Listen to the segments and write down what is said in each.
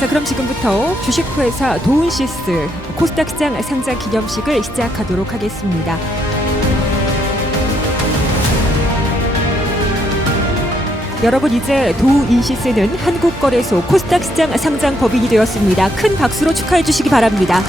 자, 그럼 지금부터 주식회사 도운시스 코스닥 시장 상장 기념식을 시작하도록 하겠습니다. 여러분 이제 도인시스는 한국거래소 코스닥 시장 상장 법인이 되었습니다. 큰 박수로 축하해 주시기 바랍니다.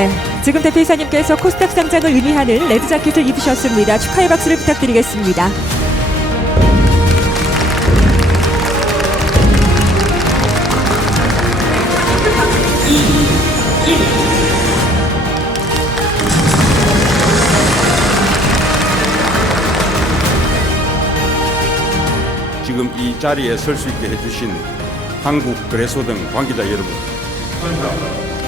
네, 지금 대표 이사님께서 코스닥 상장을 의미하는 레드 자켓을 입으셨습니다. 축하의 박수를 부탁드리겠습니다. 지금 이 자리에 설 수 있게 해주신 한국 거래소 등 관계자 여러분, 감사합니다.